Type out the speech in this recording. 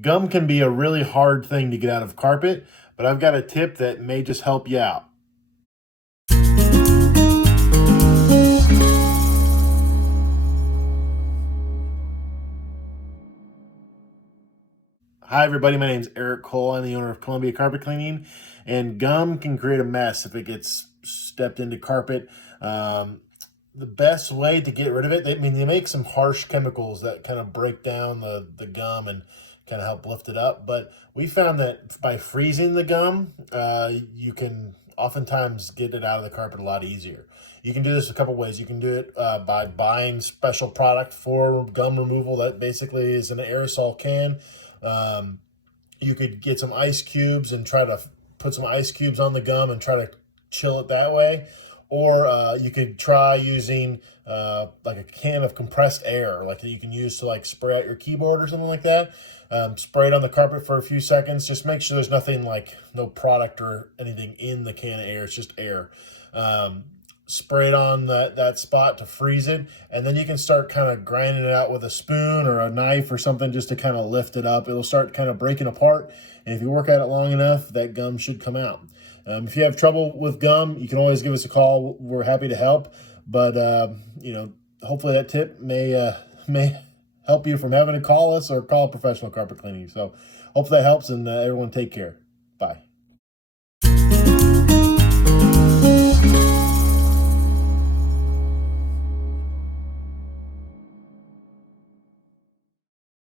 Gum can be a really hard thing to get out of carpet, but I've got a tip that may just help you out. Hi, everybody. My name is Eric Cole. I'm the owner of Columbia Carpet Cleaning, and gum can create a mess if it gets stepped into carpet. The best way to get rid of it, they make some harsh chemicals that kind of break down the gum and kind of help lift it up. But we found that by freezing the gum, you can oftentimes get it out of the carpet a lot easier. You can do this a couple ways. You can do it by buying special product for gum removal that basically is an aerosol can. Um, you could get some ice cubes and try to put some ice cubes on the gum and try to chill it that way. Or you could try using like a can of compressed air, like that you can use to like spray out your keyboard or something like that. Spray it on the carpet for a few seconds. Just make sure there's nothing like no product or anything in the can of air. It's just air. Spray it on that spot to freeze it, and then you can start kind of grinding it out with a spoon or a knife or something just to kind of lift it up. It'll start kind of breaking apart, and if you work at it long enough, that gum should come out. If you have trouble with gum, you can always give us a call. We're happy to help, but hopefully that tip may help you from having to call us or call a professional carpet cleaning. So hopefully that helps, and everyone take care. Bye.